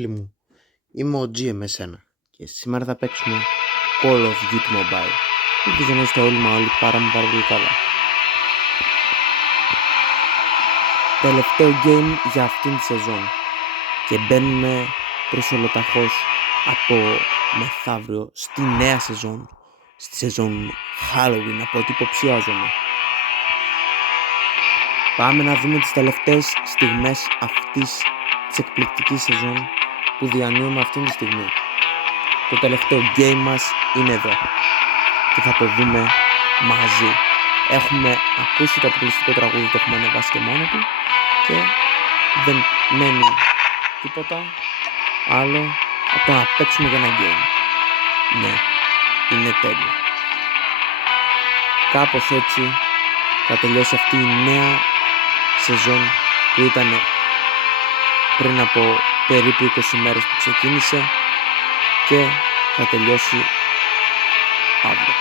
Φίλοι μου, είμαι ο GMS1 και σήμερα θα παίξουμε Call of Duty Mobile. Ελπίζω να είστε όλοι πάρα πολύ καλά. Τελευταίο game για αυτήν τη σεζόν και μπαίνουμε προς ολοταχώς από μεθαύριο στη νέα σεζόν, στη σεζόν Halloween, από ό,τι υποψιάζομαι. Πάμε να δούμε τις τελευταίες στιγμές αυτής της εκπληκτικής σεζόν που διανύουμε αυτή τη στιγμή. Το τελευταίο game μας είναι εδώ και θα το δούμε μαζί. Έχουμε ακούσει το αποκλειστικό τραγούδι, το έχουμε ανεβάσει και μόνο του και δεν μένει τίποτα άλλο από το να παίξουμε για ένα game. Ναι, είναι τέλειο. Κάπως έτσι θα τελειώσει αυτή η νέα σεζόν που ήταν πριν από περίπου 20 μέρες που ξεκίνησε και θα τελειώσει αύριο.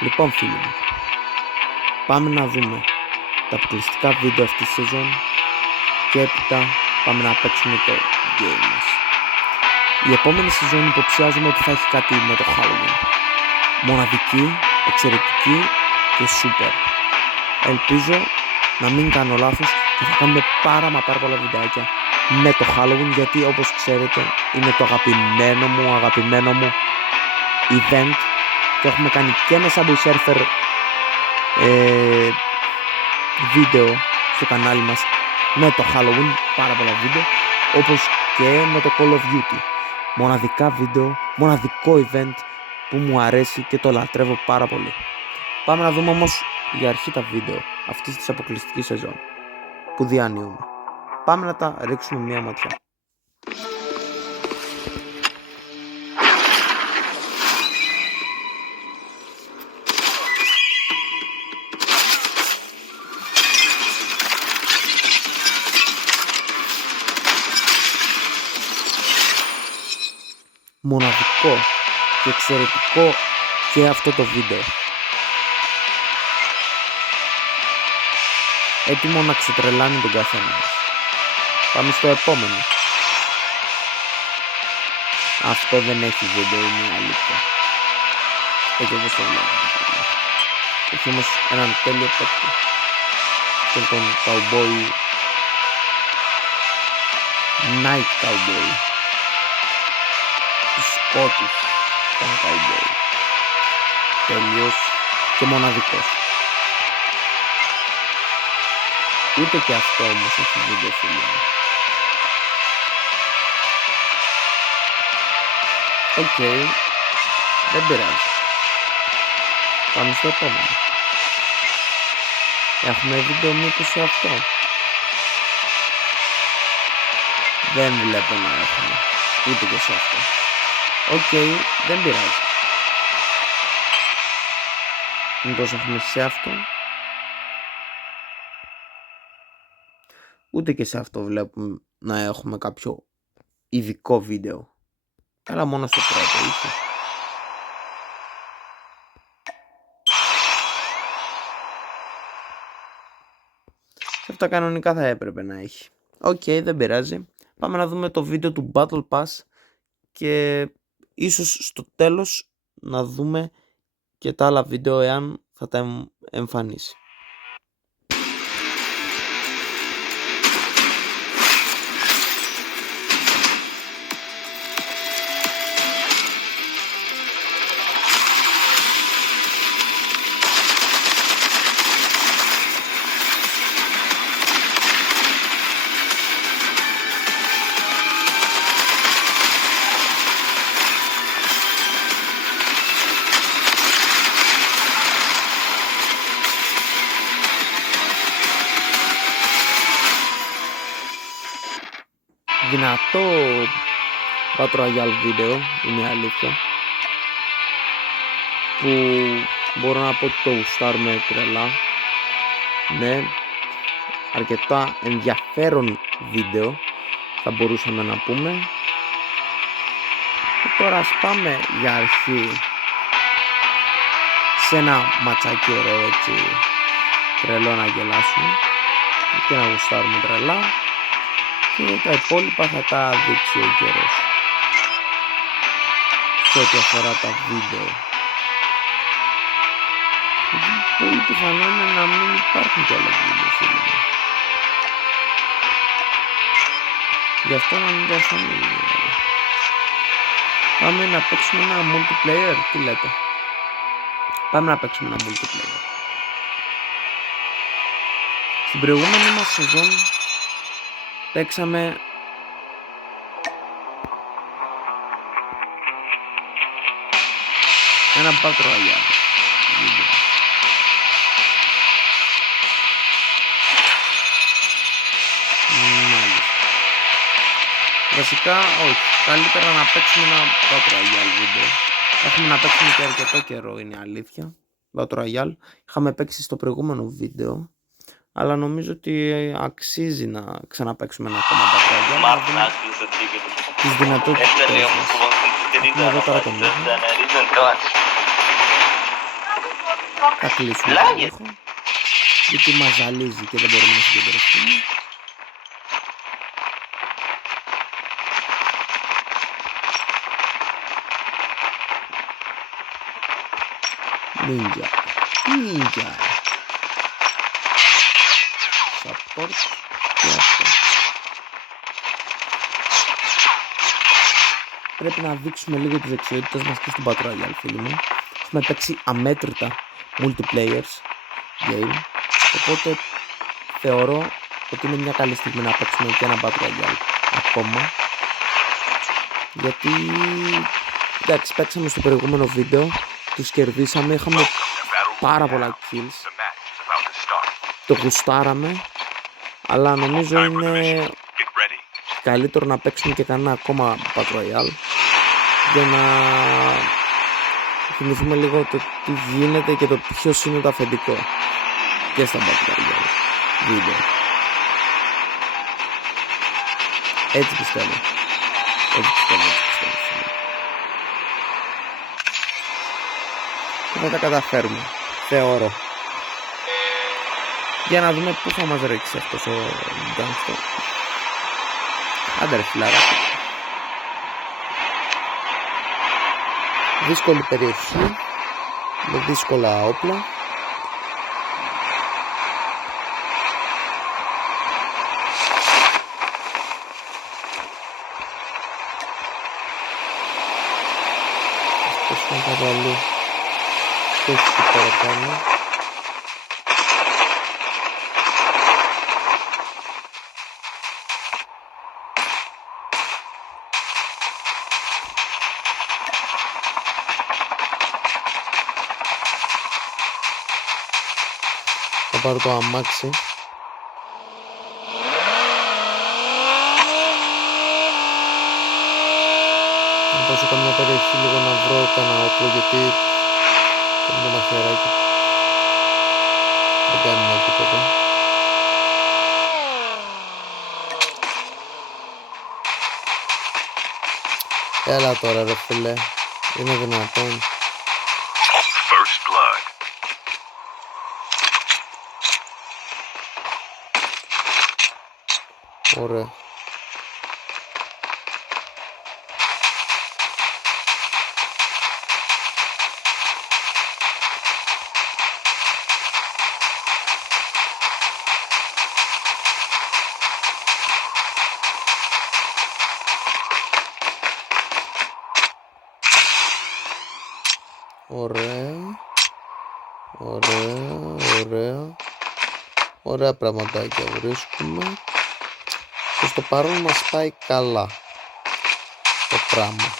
Λοιπόν φίλοι μου, πάμε να δούμε τα αποκλειστικά βίντεο αυτής της σεζόν και έπειτα πάμε να παίξουμε το game μας. Η επόμενη σεζόν υποψιάζομαι ότι θα έχει κάτι με το Halloween. Μοναδική, εξαιρετική και super. Ελπίζω να μην κάνω λάθος και θα κάνουμε πάρα πολλά βιντεάκια με το Halloween, γιατί όπως ξέρετε είναι το αγαπημένο μου event και έχουμε κάνει και με Subway Surfer βίντεο στο κανάλι μας με το Halloween, πάρα πολλά βίντεο, όπως και με το Call of Duty. Μοναδικά βίντεο, μοναδικό event που μου αρέσει και το λατρεύω πάρα πολύ. Πάμε να δούμε όμως για αρχή τα βίντεο αυτής της αποκλειστικής σεζόν που διανύουμε. Πάμε να τα ρίξουμε μια ματιά. Μοναδικό και εξαιρετικό και αυτό το βίντεο. Έτοιμο να ξετρελάνει τον καθένα μας. Πάμε στο επόμενο. Αυτό δεν έχει βίντεο, είναι αλήθεια. Έτσι όπως το βλέπουμε. Έχει όμως έναν τέλειο παίκτη. Και τον Cowboy, Night Cowboy. Τους Σκότους τον Cowboy. Τέλειος και μοναδικός. Ούτε και αυτό όμως έχει βίντεο, φίλοι μου. Οκ, δεν πειράζει. Πάμε στο επόμενο. Έχουμε βίντεο μήπως σε αυτό? Δεν βλέπω να έχουμε. Ούτε και σε αυτό. Οκ, δεν πειράζει. Μήπως έχουμε σε αυτό? Ούτε και σε αυτό βλέπουμε να έχουμε κάποιο ειδικό βίντεο. Αλλά μόνο στο πρώτο είχε. Σε αυτά κανονικά θα έπρεπε να έχει. Οκ, δεν πειράζει. Πάμε να δούμε το βίντεο του Battle Pass και ίσως στο τέλος να δούμε και τα άλλα βίντεο εάν θα τα εμφανίσει. Δυνατό Battle Royale βίντεο, είναι η αλήθεια, που μπορώ να πω ότι το γουστάρουμε τρελά. Ναι, αρκετά ενδιαφέρον βίντεο θα μπορούσαμε να πούμε. Και τώρα ας πάμε για αρχή σε ένα ματσάκι ωραίο, έτσι τρελό, να γελάσουμε και να γουστάρουμε τρελά. Και Και τα υπόλοιπα θα τα δείξει ο καιρός σε ό,τι αφορά τα βίντεο. Πολύ πιθανό είναι να μην υπάρχουν κι άλλα βίντεο, φίλοι μου. Γι' αυτό να μην διαφωνεί. Πάμε να παίξουμε ένα multiplayer, τι λέτε? Πάμε να παίξουμε ένα multiplayer. Στην προηγούμενη μας σεζόν παίξαμε ένα Battle Royale βίντεο. Μάλιστα. Βασικά όχι, καλύτερα να παίξουμε ένα Battle Royale βίντεο. Έχουμε να παίξουμε και αρκετό καιρό, είναι αλήθεια. Battle Royale είχαμε παίξει στο προηγούμενο βίντεο, αλλά νομίζω ότι αξίζει να ξαναπαίξουμε ένα ακόμα Battle Royale, να δούμε τις δυνατότητες μας. Έχουμε εδώ τώρα τον ήχο. Θα κλείσουμε τον ήχο, γιατί μας ζαλίζει και δεν μπορούμε να συγκεντρωθούμε. Ninja. Support και αυτό. Πρέπει να δείξουμε λίγο τις δεξιότητες μας και στην Battle Royale, φίλοι μου. Έχουμε παίξει αμέτρητα multiplayers game, οπότε θεωρώ ότι είναι μια καλή στιγμή να παίξουμε και ένα Battle Royale ακόμα. Γιατί εντάξει, παίξαμε στο προηγούμενο βίντεο, τους κερδίσαμε, είχαμε πάρα πολλά kills, το γουστάραμε, αλλά νομίζω είναι καλύτερο να παίξουμε και κανένα ακόμα Battle Royale για να θυμηθούμε λίγο το τι γίνεται και το ποιος είναι το αφεντικό και στα Battle Royale βίντεο. Έτσι πιστεύω. Και θα τα καταφέρουμε, θεωρώ. Για να δούμε πού θα μας ρίξει αυτός ο γκάνγκστερ. Άντε ρε φιλάρα. Δύσκολη περιοχή, με δύσκολα όπλα. Αυτός θα καβαλεί και έτσι και παραπάνω. Θα πάρω το αμάξι. Να πάω σε καμιά περιοχή λίγο να βρω κανένα όπλο, γιατί το μαχαιράκι δεν κάνει τίποτα. Έλα τώρα ρε φίλε, είναι δυνατόν? Ωραία. Ωραία πραγματάκια βρίσκουμε. Και στο παρόν μας πάει καλά το πράγμα.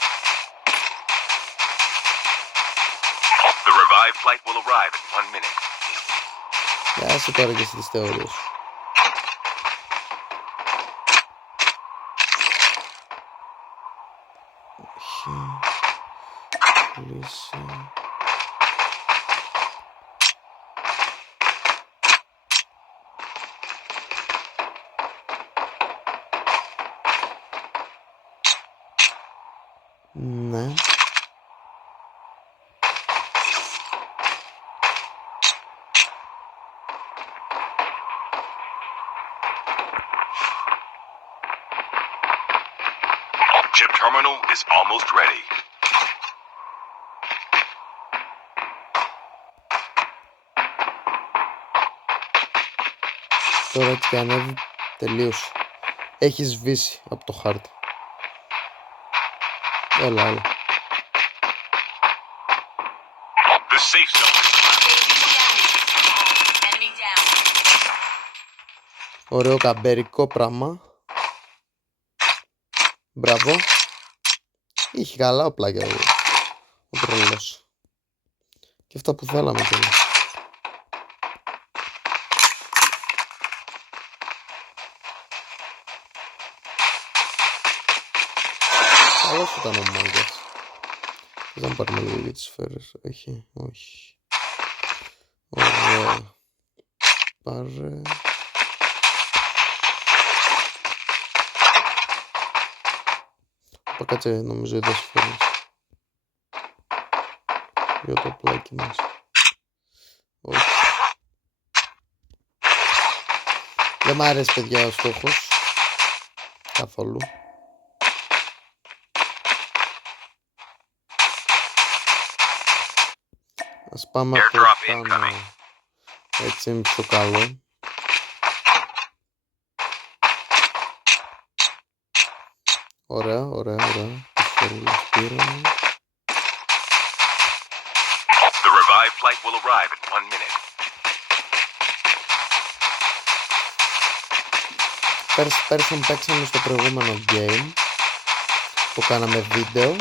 Άσε τώρα και στις θεωρίες σου. Κλείσει. Ναι. Chip terminal is almost ready. Τώρα έτσι και ανέβει, τελείωσε. Έχει σβήσει από το χάρτη. Έλα, έλα. The safe zone is Enemy down. Ωραίο καμπερικό πράγμα. Μπράβο. Είχε καλά όπλα για ο τρελός. Και αυτά που θέλαμε κιόλας. Καλός ήταν ο μάγκας. Δεν θα πάρουμε λίγο για τις σφαίρες. Έχει, όχι. Ωραία. Πάρε. Κάτσε, νομίζω είδα σφαίρες. Για το πλάκι μας. Όχι. Δεν μ' αρέσει, παιδιά, ο στόχος. Καθόλου. Ας πάμε από πάνω. Έτσι είναι πιο καλό. Ωραία, ωραία, ωραία. Τις φορούλες πήραμε. The revived flight will arrive in 1 minute. Πέρσι παίξαμε στο προηγούμενο game που κάναμε βίντεο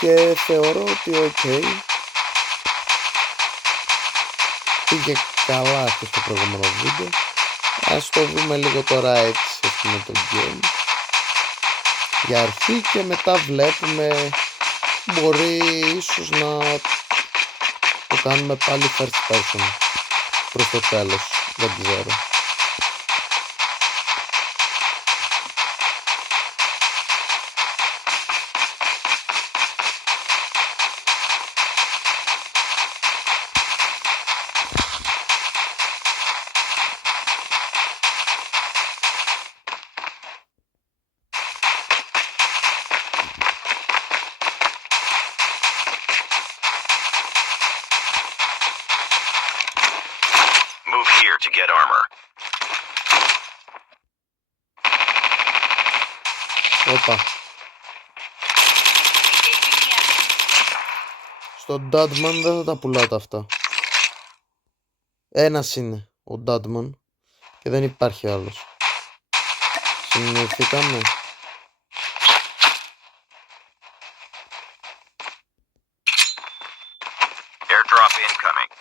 και θεωρώ ότι ok, πήγε καλά και στο προηγούμενο βίντεο. Ας το δούμε λίγο τώρα έτσι, ας πούμε, το game για αρχή και μετά βλέπουμε, μπορεί ίσως να το κάνουμε πάλι first person προς το τέλος, δεν ξέρω. Move here to get armor. Όπα. Στο Dudman δεν θα τα πουλάτε αυτά. Ένας είναι ο Dudman και δεν υπάρχει άλλος. Συνεννοηθήκαμε. Airdrop incoming.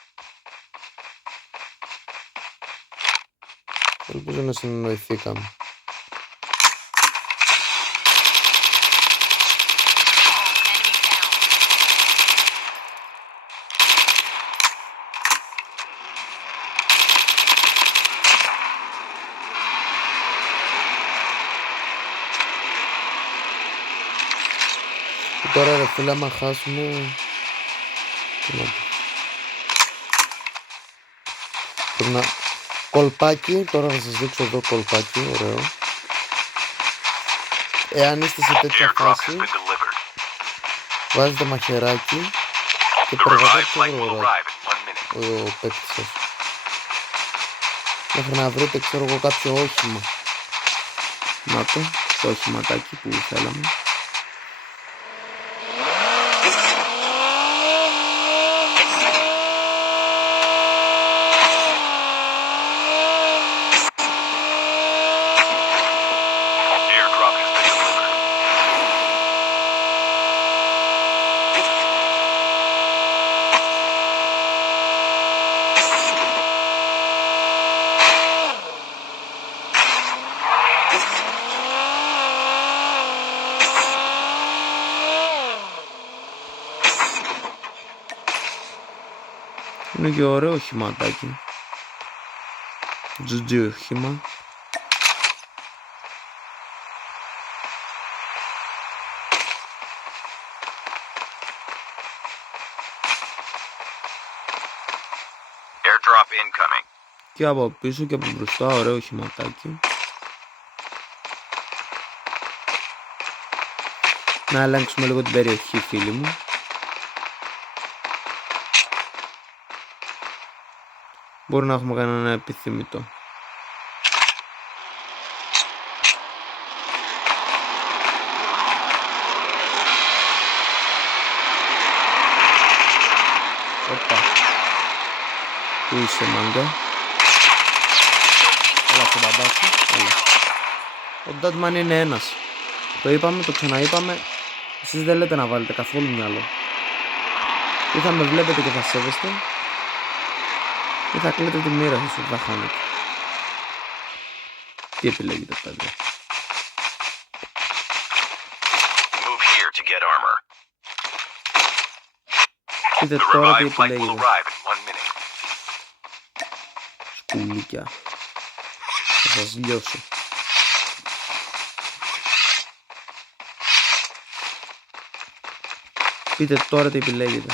Ελπίζω να συνεννοηθήκαμε. Και τώρα ρε φίλε, άμα χάσουμε, τι να πω. Πρέπει να... Κολπάκι, τώρα θα σας δείξω εδώ κολπάκι, ωραίο. Εάν είστε σε τέτοια Airdrop has φάση, been delivered. βάζετε μαχαιράκι και The προβάτε revived πιο flight will γρήγορα arrive in 1 minute. ο παίκτης σας. Μέχρι να βρείτε, ξέρω εγώ, κάποιο όχημα. Να το οχηματάκι που θέλαμε. Airdrop has been delivered. Είναι και ωραίο οχηματάκι. GG όχημα. Airdrop incoming. Και από πίσω και από μπροστά ωραίο οχηματάκι. Να ελέγξουμε λίγο την περιοχή, φίλοι μου. Μπορεί να έχουμε κανένα επιθυμητό. Οπα. Πού είσαι, μάγκα? Έλα στο μπαμπά σου. Έλα. Ο Ντάτμαν είναι ένας. Το είπαμε, το ξαναείπαμε. Εσείς δεν λέτε να βάλετε καθόλου μυαλό. Ή θα με βλέπετε και θα σέβεστε, ή θα κλαίτε τη μοίρα σας ότι θα χάνετε. Τι επιλέγετε, παιδιά? Move here to get armor. Πείτε The τώρα τι revived flight will επιλέγετε. arrive in 1 minute. Σκουλίκια. Θα σας λιώσω. Πείτε τώρα τι επιλέγετε.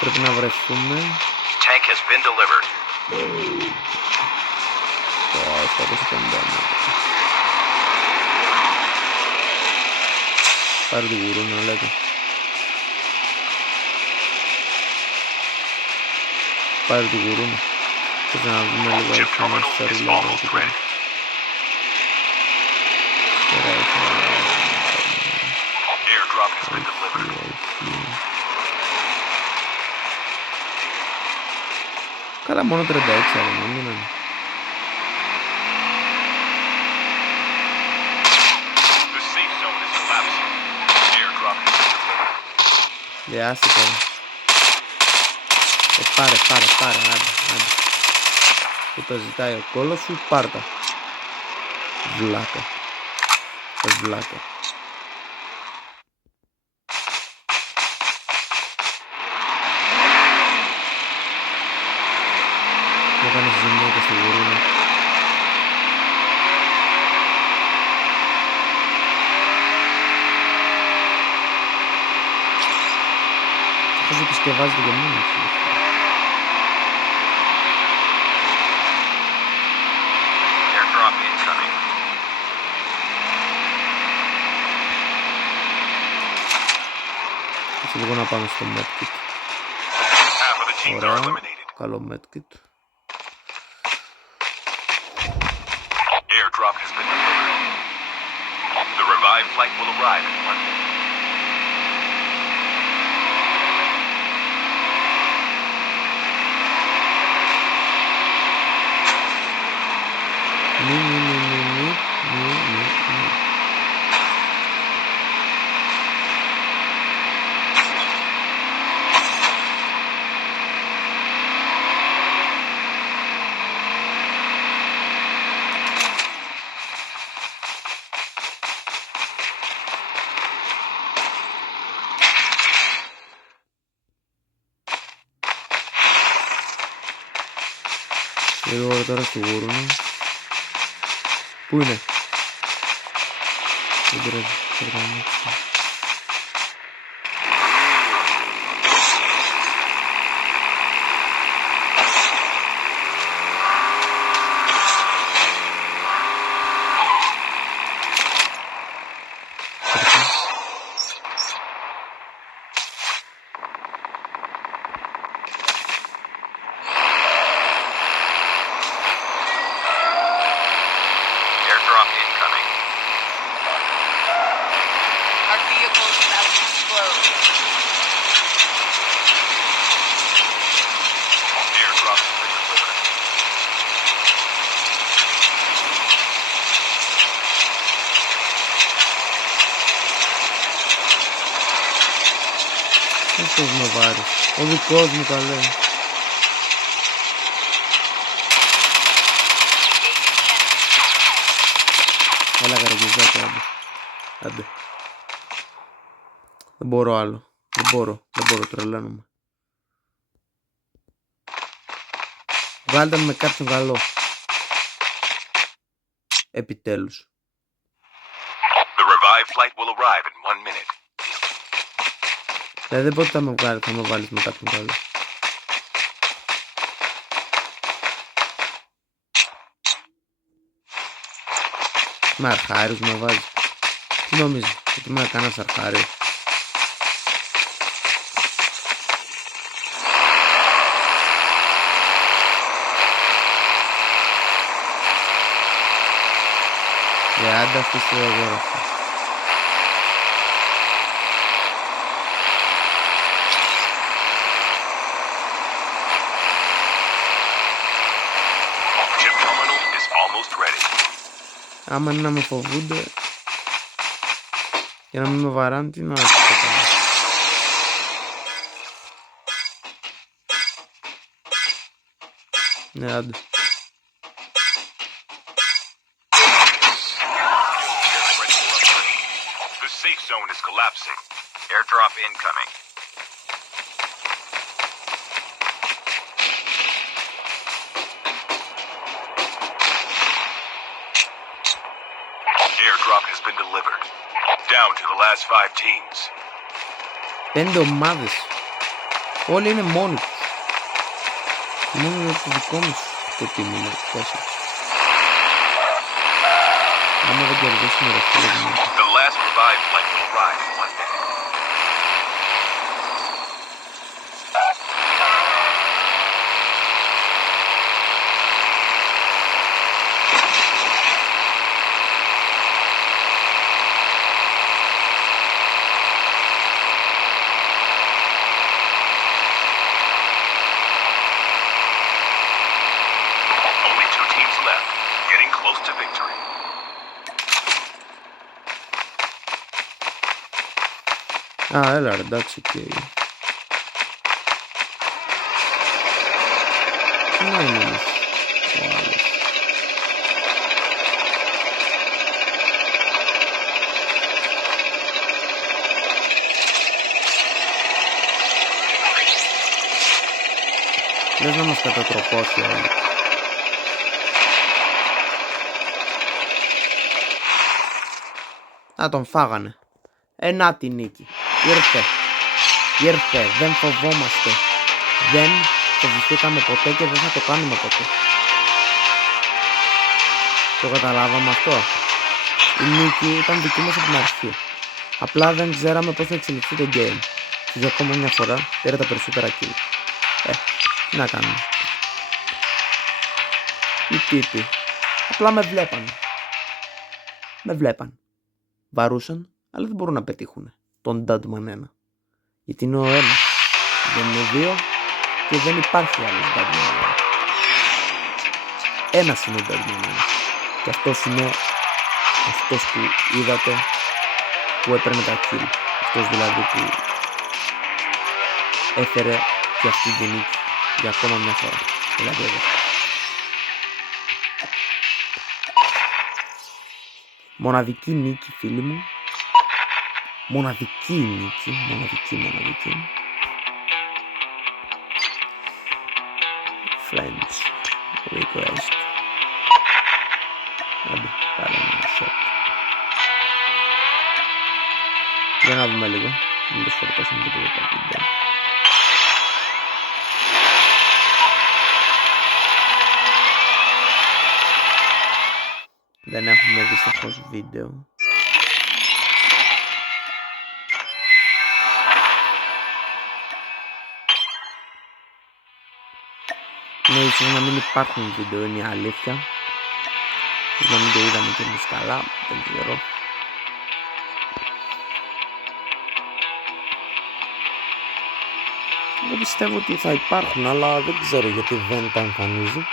Πρέπει να βρεθούμε. Tank has been delivered. Το 750. Πάρε του γουρού να λέτε. Πάρε του γουρού. Και να δούμε λίγο Chip έτσι να μας terminal φέρει is λίγο almost εκεί ready. πέρα. Τώρα Airdrop has been delivered. Καλά, μόνο 36 αλλά μόνο είναι. The safe zone is collapsing. Airdrop has been delivered. Διάσαι τώρα. Πάρε, άντε. Που τα ζητάει ο κόλος σου, πάρ' τα. Βλάκα. Βλάκα. Μου έκανες ζημιά και στο γουρούνι. Πώς επισκευάζεται και μόνο σου. Airdrop incoming. Έτσι λίγο να πάμε στο medkit. Half of the teams are Ωραία. eliminated. Καλό medkit. Airdrop has been delivered. The revived flight will arrive in 1 minute. Μη. Λίγο τώρα στο γουρούνι. Πού είναι? Δεν πειράζει. Θα το ανοίξω. Airdrop incoming. Our vehicle is about to explode. Airdrop has been delivered. Αυτός με βάρει. Ο δικός μου καλέ. Έλα καραγκιουζάκι, άντε. Δεν μπορώ άλλο. Δεν μπορώ, τρελαίνομαι. Βγάλτε με κάποιον καλό. Επιτέλους. The revived flight will arrive in 1 minute. Δηλαδή πότε θα με βάλεις με κάποιον καλό. Με αρχάριος με βάζει. Τι νομίζεις, ότι είμαι κανένας αρχάριος? Άντα αφήστε το αγόρα αυτό. Chip terminal is almost ready. Άμα είναι να με φοβούνται και να μην με βαράνε, τι να κάνω? Ναι, άντε. The safe zone is collapsing. Airdrop incoming. Airdrop has been delivered. Down to the last 5 teams. 5 ομάδες. Όλοι είναι μόνοι τους. Μόνο για το δικό μου το team είναι 4. Άμα δεν κερδίσουμε το φίλο. The last revived flight will arrive in 1 minute. Only 2 teams left, getting close to victory. Α, έλα ρε, εντάξει, οκ. Τι να είναι όμως ο άλλος? Λες να μας κατατροπώσει όλοι. Α, τον φάγανε. Να τη νίκη. Ήρθε, δεν φοβόμαστε. Δεν φοβηθήκαμε ποτέ και δεν θα το κάνουμε ποτέ. Το καταλάβαμε αυτό. Η νίκη ήταν δική μας από την αρχή. Απλά δεν ξέραμε πώς θα εξελιχθεί το game. Και για ακόμα μια φορά πήρα τα περισσότερα kill. Τι να κάνουμε. Οι τύποι απλά με βλέπαν. Βαρούσαν, αλλά δεν μπορούν να πετύχουν τον Dudman 1. Γιατί είναι ο ένας. Δεν είναι 2 και δεν υπάρχει άλλος Dudman 1. Ένας είναι ο Dudman 1. Και αυτός είναι αυτός που είδατε που έπαιρνε τα kill. Αυτός δηλαδή που έφερε και αυτή την νίκη για ακόμα μια φορά. Δηλαδή εδώ. Μοναδική νίκη, φίλοι μου. Μοναδική νίκη. Friends request. Άντε, πάρε ένα shot. Για να δούμε λίγο. Μήπως φορτώσαμε και το βίντεο. Δεν έχουμε δυστυχώς βίντεο. Ναι, ίσως να μην υπάρχουν βίντεο, είναι η αλήθεια. Ίσως να μην το είδαμε και εμείς καλά, δεν ξέρω. Εγώ πιστεύω ότι θα υπάρχουν, αλλά δεν ξέρω γιατί δεν τα εμφανίζει.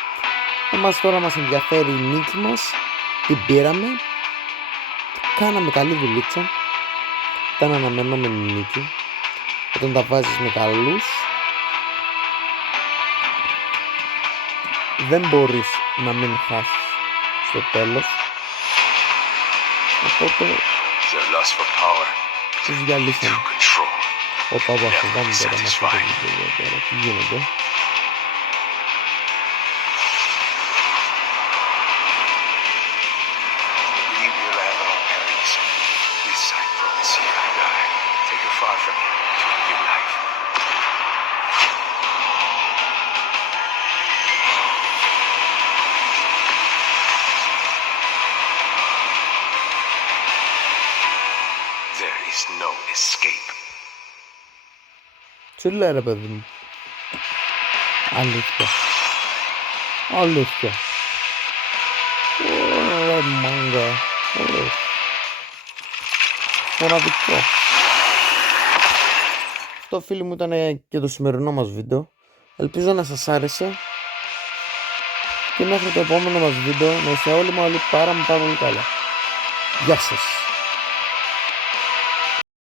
Εμάς τώρα μας ενδιαφέρει η νίκη μας. Την πήραμε. Κάναμε καλή δουλίτσα. Ήταν αναμενόμενη νίκη. Όταν τα βάζεις με καλούς, δεν μπορείς να μην χάσεις στο τέλος. Οπότε τους διαλύσαμε. Όπα, φοβάμαι τώρα με αυτό το βίντεο τώρα. Τι γίνεται? is no escape. Τι λέει ρε παιδί μου. Αλήθεια. Αλήθεια. Ωραία μάγκα. Ωραίο. Μοναδικό. Αυτό φίλοι μου ήταν και το σημερινό μας βίντεο. Ελπίζω να σας άρεσε. Και μέχρι το επόμενο μας βίντεο να είστε όλοι πάρα πολύ καλά. Γεια σας.